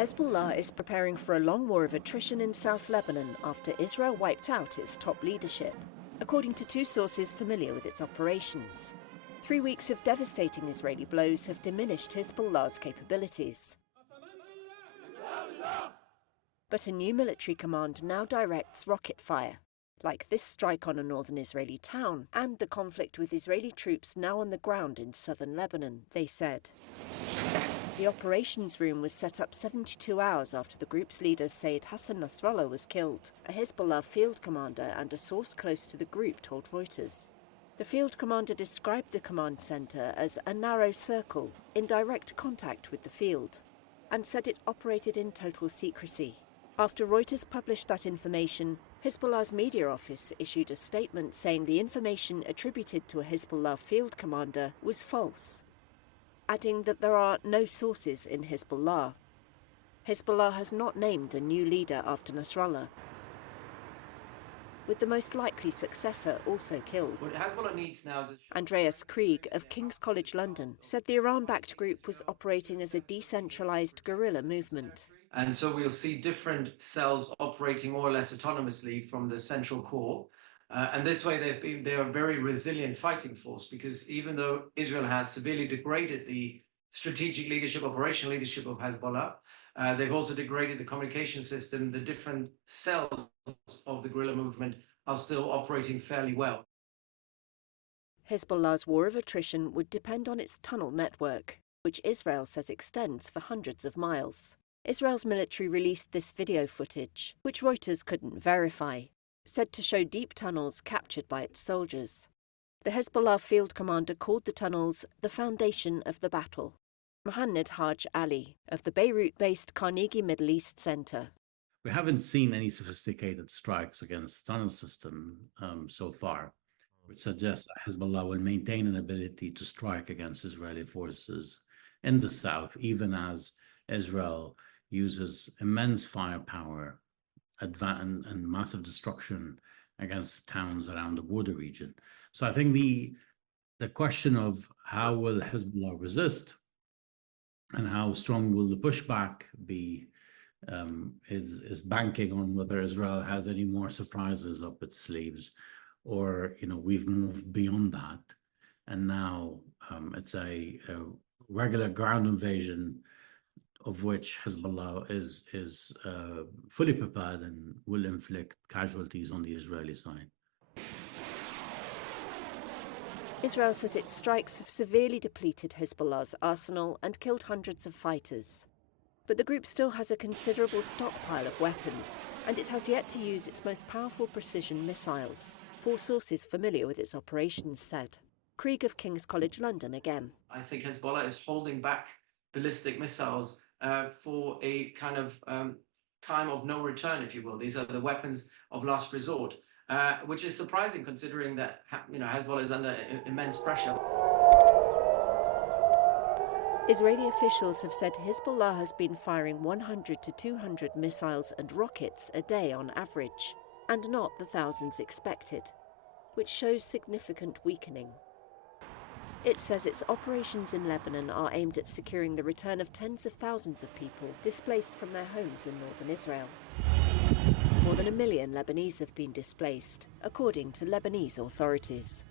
Hezbollah is preparing for a long war of attrition in South Lebanon after Israel wiped out its top leadership, according to two sources familiar with its operations. 3 weeks of devastating Israeli blows have diminished Hezbollah's capabilities. But a new military command now directs rocket fire, like this strike on a northern Israeli town and the conflict with Israeli troops now on the ground in southern Lebanon, they said. The operations room was set up 72 hours after the group's leader Sayyid Hassan Nasrallah was killed, a Hezbollah field commander and a source close to the group told Reuters. The field commander described the command center as a narrow circle in direct contact with the field and said it operated in total secrecy. After Reuters published that information, Hezbollah's media office issued a statement saying the information attributed to a Hezbollah field commander was false, adding that there are no sources in Hezbollah. Hezbollah has not named a new leader after Nasrallah, with the most likely successor also killed. What Hezbollah needs now is Andreas Krieg of King's College London said the Iran-backed group was operating as a decentralized guerrilla movement. And so we'll see different cells operating more or less autonomously from the central core. And this way they're a very resilient fighting force, because even though Israel has severely degraded the strategic leadership, operational leadership of Hezbollah, they've also degraded the communication system. The different cells of the guerrilla movement are still operating fairly well. Hezbollah's war of attrition would depend on its tunnel network, which Israel says extends for hundreds of miles. Israel's military released this video footage, which Reuters couldn't verify, said to show deep tunnels captured by its soldiers. The Hezbollah field commander called the tunnels the foundation of the battle. Mohanad Haj Ali, of the Beirut-based Carnegie Middle East Center. We haven't seen any sophisticated strikes against the tunnel system so far, which suggests that Hezbollah will maintain an ability to strike against Israeli forces in the south, even as Israel uses immense firepower and massive destruction against the towns around the border region. So I think the question of how will Hezbollah resist and how strong will the pushback be is banking on whether Israel has any more surprises up its sleeves, or we've moved beyond that, and now it's a regular ground invasion of which Hezbollah is fully prepared and will inflict casualties on the Israeli side. Israel says its strikes have severely depleted Hezbollah's arsenal and killed hundreds of fighters. But the group still has a considerable stockpile of weapons, and it has yet to use its most powerful precision missiles, four sources familiar with its operations said. Krieg of King's College London again. I think Hezbollah is holding back ballistic missiles for a kind of time of no return, if you will. These are the weapons of last resort, which is surprising considering that Hezbollah is under immense pressure. Israeli officials have said Hezbollah has been firing 100 to 200 missiles and rockets a day on average, and not the thousands expected, which shows significant weakening. It says its operations in Lebanon are aimed at securing the return of tens of thousands of people displaced from their homes in northern Israel. More than 1 million Lebanese have been displaced, according to Lebanese authorities.